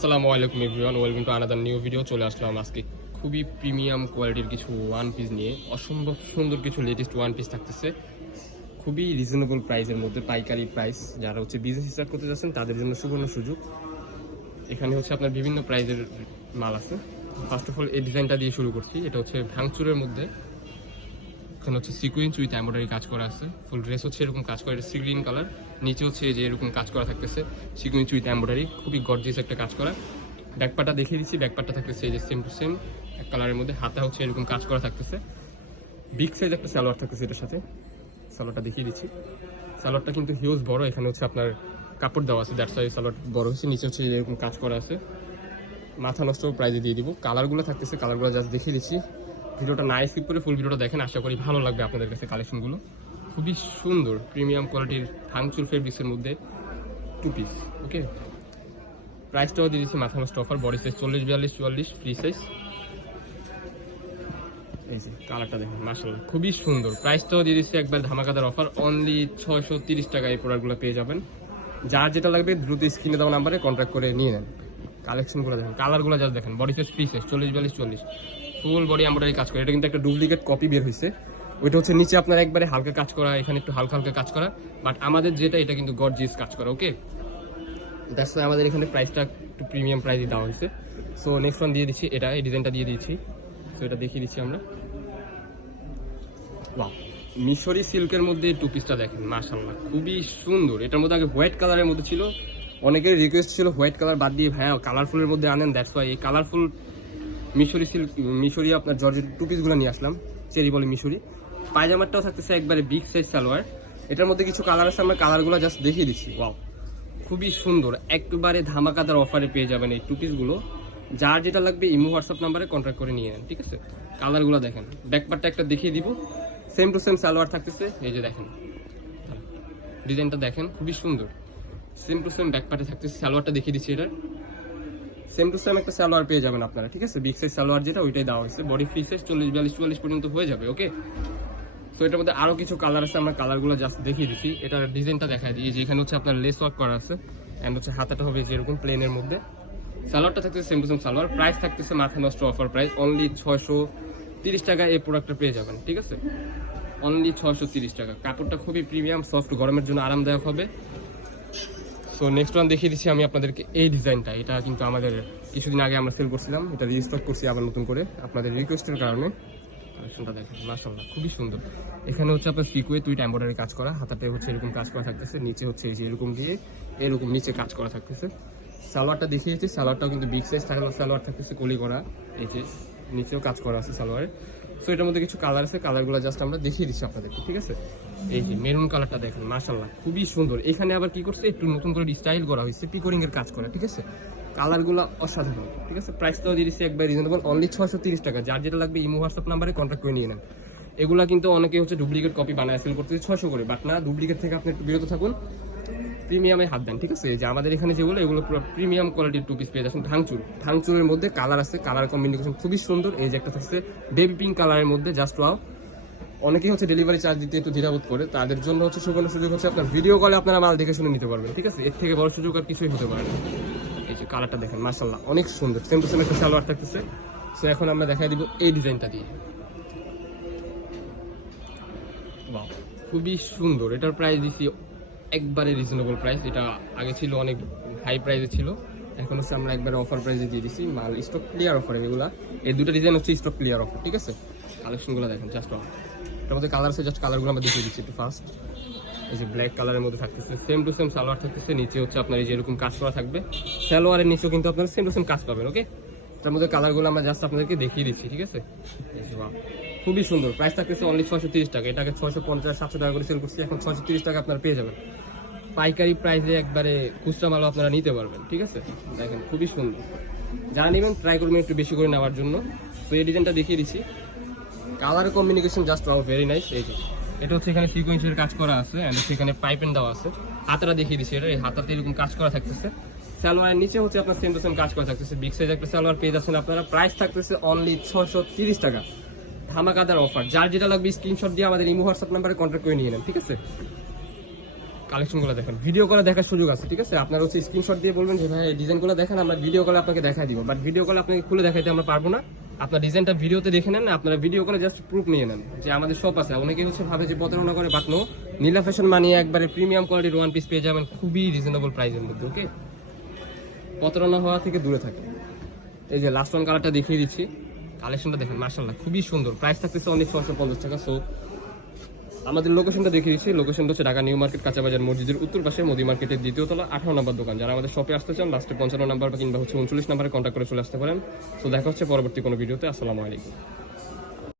আসসালামু আলাইকুম everyone, welcome to another new video. চলে আসলাম আজকে খুবই প্রিমিয়াম কোয়ালিটির কিছু ওয়ান পিস নিয়ে। অসম্ভব সুন্দর কিছু লেটেস্ট ওয়ান পিস থাকতেছে খুবই রিজনেবল প্রাইসের মধ্যে, পাইকারি প্রাইস। যারা বিজনেস স্টার্ট করতে যাচ্ছেন তাদের জন্য সুবর্ণ সুযোগ। এখানে আপনার বিভিন্ন প্রাইসের মাল আছে। ফার্স্ট অফ অল এই ডিজাইনটা দিয়ে শুরু করছি। এটা ভাঙচুরের মধ্যে, এখানে সিকুয়েন্স উইথ এমব্রয়ডারি কাজ করা আছে। ফুল ড্রেস এরকম কাজ করা, এটা সি গ্রিন কালার। নিচে যে এরকম কাজ করা থাকতেছে সিকুয়েন্স উইথ এমব্রয়ডারি, খুবই গর্জিয়াস একটা কাজ করা। ব্যাকপার্টটা দেখিয়ে দিচ্ছি। ব্যাকপার্টটা থাকতেছে এই যে সেম টু সেম এক কালারের মধ্যে, হাতা এরকম কাজ করা থাকতেছে। বিগ সাইজ একটা সালোয়ার থাকতেছে এটার সাথে। সালোয়ারটা দেখিয়ে দিচ্ছি। সালোয়ারটা কিন্তু হিউজ বড়। এখানে আপনার কাপড় দেওয়া আছে, দ্যাটস ওয়াই সালোয়ার বড় হচ্ছে। নিচে এরকম কাজ করা আছে। মাথা নষ্ট প্রাইজে দিয়ে দিব। কালারগুলো থাকতেছে, কালারগুলো জাস্ট দেখিয়ে দিচ্ছি। ভিডিওটা না স্কিপ করে ফুল ভিডিওটা দেখেন, আশা করি ভালো লাগবে আপনাদের কাছে। কালেকশনগুলো খুবই সুন্দর, প্রিমিয়াম কোয়ালিটির ভাঙচুর ফেব্রিক্সের মধ্যে টু পিস। ওকে, প্রাইসটাও দিয়ে দিচ্ছি মাথা নষ্ট offer. Body size 40, 42, 44 free size. এই যে কালারটা দেখেন, মাশাআল্লাহ খুবই সুন্দর। প্রাইসটাও দিয়ে দিচ্ছি একবার ধামাকাদার অফার, অনলি 630 টাকা এই প্রোডাক্টগুলো পেয়ে যাবেন। যার যেটা লাগবে দ্রুত স্ক্রিনে দেওয়া নাম্বারে কন্ট্যাক্ট করে নিয়ে নেন। কালেকশনগুলো দেখেন, কালারগুলো জাস্ট দেখেন। Body size free size 40, 42, 44 full body embroidery কাজ করে। এটা কিন্তু একটা ডুপ্লিকেট কপি বের হয়েছে। ওইটা নিচে আপনার একবারে হালকা কাজ করা, এখানে একটু হালকা হালকা কাজ করা। বাট আমাদের যেটা, এটা কিন্তু গর্জিয়াস কাজ করা। ওকে, দ্যাটস ওয়াই আমাদের এখানে প্রাইসটা একটু প্রিমিয়াম প্রাইসে দেওয়া হয়েছে। সো নেক্সট ওয়ান দিয়ে দিচ্ছি, এটা এই ডিজাইনটা দিয়ে দিচ্ছি। সো এটা দেখিয়ে দিচ্ছি আমরা। ওয়াও, মিশরি সিল্কের মধ্যে টু পিসটা দেখেন, মাশাআল্লাহ খুবই সুন্দর। এটার মধ্যে আগে হোয়াইট কালারের মধ্যে ছিল, অনেকের রিকোয়েস্ট ছিল হোয়াইট কালার বাদ দিয়ে ভাইয়া কালারফুলের মধ্যে আনেন। দ্যাটস ওয়াই এই কালারফুল মিশরি সিল্ক, মিশরি আপনার জর্জের টু পিসগুলো নিয়ে আসলাম। চেরি বলে মিশরি। পায়জামারটাও থাকতেছে একবারে বিগ সাইজ সালোয়ার। এটার মধ্যে কিছু কালার আছে, আমরা কালারগুলো জাস্ট দেখিয়ে দিচ্ছি। ওয়াও, খুবই সুন্দর, একেবারে ধামাকাদার অফারে পেয়ে যাবেন এই টু পিসগুলো। যার যেটা লাগবে ইমো হোয়াটসঅ্যাপ নাম্বারে কন্ট্যাক্ট করে নিয়ে নেন, ঠিক আছে। কালারগুলো দেখেন, ব্যাকপার্টটা একটা দেখিয়ে দিব। সেম টু সেম সালোয়ার থাকতেছে। এই যে দেখেন ডিজাইনটা দেখেন, খুবই সুন্দর। সেম টু সেম ব্যাকপার্টে থাকতেছে। সালোয়ারটা দেখিয়ে দিচ্ছি। এটা সেম টু সেম একটা সালোয়ার পেয়ে যাবেন আপনারা, ঠিক আছে। বিগ সাইজ সালোয়ার যেটা, ওইটাই দেওয়া হয়েছে। বডি ফ্রি সাইজ 40, 42, 44 পর্যন্ত হয়ে যাবে। ওকে, সো এটার মধ্যে আরও কিছু কালার আছে, আমরা কালারগুলো জাস্ট দেখিয়ে দিচ্ছি। এটার ডিজাইনটা দেখাই দিই। যেখানে আপনার লেস ওয়ার্ক করা আছে, অ্যান্ড হাতাটা হবে যেরকম প্লেনের মধ্যে। সালোয়ারটা থাকতেছে same to same salwar. Price থাকতেছে মাথা নষ্ট অফার প্রাইস, অনলি 630 টাকা এই প্রোডাক্টটা পেয়ে যাবেন, ঠিক আছে। অনলি 630 টাকা। কাপড়টা খুবই প্রিমিয়াম, সফট, গরমের জন্য আরামদায়ক হবে। সো নেক্সট ওয়ান দেখিয়ে দিচ্ছি আমি আপনাদেরকে। এই ডিজাইনটা, এটা কিন্তু আমাদের কিছুদিন আগে আমরা সেল করছিলাম, এটা রিস্টক করছি আবার নতুন করে আপনাদের রিকোয়েস্টের কারণে। কালেকশনটা দেখেন, মাশাআল্লাহ খুবই সুন্দর। এখানে আপনার সিকুয়েন্স উইথ এমব্রয়ডারি কাজ করা, হাতাতে এরকম কাজ করা থাকতেছে। নিচে এই যে এরকম দিয়ে এরকম নিচে কাজ করা থাকতেছে। সালোয়ারটা দেখিয়েছি, সালোয়ারটাও কিন্তু বিগ সাইজ সালোয়ার থাকতেছে, কলি করা। এই যে নিচেও কাজ করা আছে সালোয়ারে। সো এটার মধ্যে কিছু কালার আছে, কালারগুলো জাস্ট আমরা দেখিয়ে দিচ্ছি আপনাদেরকে, ঠিক আছে। এই যে মেরুন কালারটা দেখেন, মাশাআল্লাহ খুবই সুন্দর। এখানে আবার কি করছে, একটু নতুন করে স্টাইল করা হয়েছে, পিকোরিং এর কাজ করা, ঠিক আছে। কালারগুলো অসাধারণ, ঠিক আছে। প্রাইসটাও দিয়ে দিচ্ছি একবার রিজনেবল, অনলি 630 টাকা। যার যেটা লাগবে ইমো হোয়াটসঅ্যাপ নাম্বারে কন্ট্যাক্ট করে নিয়ে নেন। এগুলা কিন্তু অনেকে ডুপ্লিকেট কপি বানায় সেল করতেছে 600 করে, বাট না, ডুপ্লিকেট থেকে আপনি একটু বিরত থাকুন, প্রিমিয়ামে হাত দেন, ঠিক আছে। যে আমাদের এখানে যেগুলো, এগুলো পুরো প্রিমিয়াম কোয়ালিটির টু পিস পেয়ে যাচ্ছেন। ভাঙচুরের মধ্যে কালার আছে, কালার কম্বিনেশন খুবই সুন্দর। এই যে একটা থাকছে বেবি পিঙ্ক কালারের মধ্যে, জাস্ট ওয়াও। অনেকেই ডেলিভারি চার্জ দিতে একটু দ্বিধাবোধ করে, তাদের জন্য সুবর্ণ সুযোগ আপনার ভিডিও কলে আপনারা মাল দেখে শুনে নিতে পারবেন, ঠিক আছে। এর থেকে বড় সুযোগ আর কিছুই হতে পারে না। এই যে কালারটা দেখেন, মাশাআল্লাহ অনেক সুন্দর। সেম টু সেম একটা সালোয়ার থাকতেছে। সো এখন আমরা দেখাই দিব এই ডিজাইনটা দিয়ে। ওয়াও, খুবই সুন্দর। এটার প্রাইস দিছি একবারে রিজনেবল প্রাইস। এটা আগে ছিল অনেক হাই প্রাইসে ছিল, এখন আমরা একবারে অফার প্রাইসে দিয়ে দিচ্ছি। মাল স্টক ক্লিয়ার অফার। এগুলা এই দুটো ডিজাইন স্টক ক্লিয়ার অফার, ঠিক আছে। কালেকশনগুলো দেখেন জাস্ট ওয়াও। এটার মধ্যে কালার আছে, জাস্ট কালারগুলো আমরা দেখিয়ে দিচ্ছি একটু ফার্স্ট। এই যে ব্ল্যাক কালারের মধ্যে থাকতেছে, সেম টু সেম সালোয়ার থাকতেছে। নিচে আপনার এই যে এরকম কাজ করা থাকবে, সালোয়ারের নিচেও কিন্তু আপনার সেম টু সেম কাজ পাবেন। ওকে, তার মধ্যে কালারগুলো আমরা জাস্ট আপনাদেরকে দেখিয়ে দিচ্ছি, ঠিক আছে। খুবই সুন্দর। প্রাইস থাকতেছে অনলি 630 টাকা। এটাকে 650, 700 টাকা করে সেল করছি, এখন 630 টাকা আপনারা পেয়ে যাবেন। পাইকারি প্রাইসে একবারে খুচরা মালও আপনারা নিতে পারবেন, ঠিক আছে। দেখেন খুবই সুন্দর। যারা নেবেন ট্রাই করবেন একটু বেশি করে নেওয়ার জন্য। তো এই ডিজাইনটা দেখিয়ে দিচ্ছি। Colour combination just wow, very nice. এই যে এটা এখানে সিকোয়েন্সের কাজ করা আছে, এন্ড সেখানে পাইপেন দেওয়া আছে। হাতাটা দেখিয়ে দিচ্ছি। এটা এই হাতাতে এরকম কাজ করা থাকতেছে। সালোয়ারের নিচে আপনার সেম টু সেম কাজ করা থাকতেছে। বিগ সাইজ একটা সালোয়ার পেয়ে যাচ্ছেন আপনারা। প্রাইস থাকতেছে অনলি 630 টাকা। ধামাকাদার অফার। যার যেটা লাগবে স্ক্রিনশট দিয়ে আমাদের ইমো হোয়াটসঅ্যাপ নাম্বারে কন্ট্যাক্ট করে নিয়ে নেন, ঠিক আছে। কালেকশনগুলো দেখেন, ভিডিও কলে দেখার সুযোগ আছে, ঠিক আছে? আপনার হচ্ছে স্ক্রিনশট দিয়ে বলবেন যে ভাই এই ডিজাইনগুলো দেখেন, আমরা ভিডিও কলে আপনাকে দেখাই দিব, বাট ভিডিও কলে আপনাকে খুলে দেখাইতে আমরা পারবো না। আপনার ডিজাইনটা ভিডিওতে দেখে নেন, আপনারা ভিডিও কলে জাস্ট প্রুফ নিয়ে নেন যে আমাদের শপ আছে। অনেকে হচ্ছে ভাবে যে প্রতারণা করে, বাট নো, নীলা ফ্যাশন মানিয়ে একবারে প্রিমিয়াম কোয়ালিটির ওয়ান পিস পেয়ে যাবেন খুবই রিজনেবল প্রাইসের মধ্যে। ওকে, প্রতারণা হওয়া থেকে দূরে থাকে। এই যে লাস্ট ওয়ান কালারটা দেখিয়ে দিচ্ছি, কালেকশনটা দেখেন মাশাআল্লাহ খুবই সুন্দর, প্রাইস থাকতেছে অনেক 650 টাকা। সো আমাদের লোকেশনটা দেখিয়ে দিচ্ছি, লোকেশনটা হচ্ছে ঢাকা নিউ মার্কেট কাঁচাবাজার মসজিদের উত্তর পাশে মোদি মার্কেটের দ্বিতীয় তলা 18 নম্বর দোকান। যারা আমাদের শপে আসতে চান লাস্টে 55 নাম্বার কিংবা হচ্ছে 39 নাম্বারে কন্ট্যাক্ট করে চলে আসতে পারেন। তো দেখা হচ্ছে পরবর্তী কোনো ভিডিওতে। আসসালামু আলাইকুম।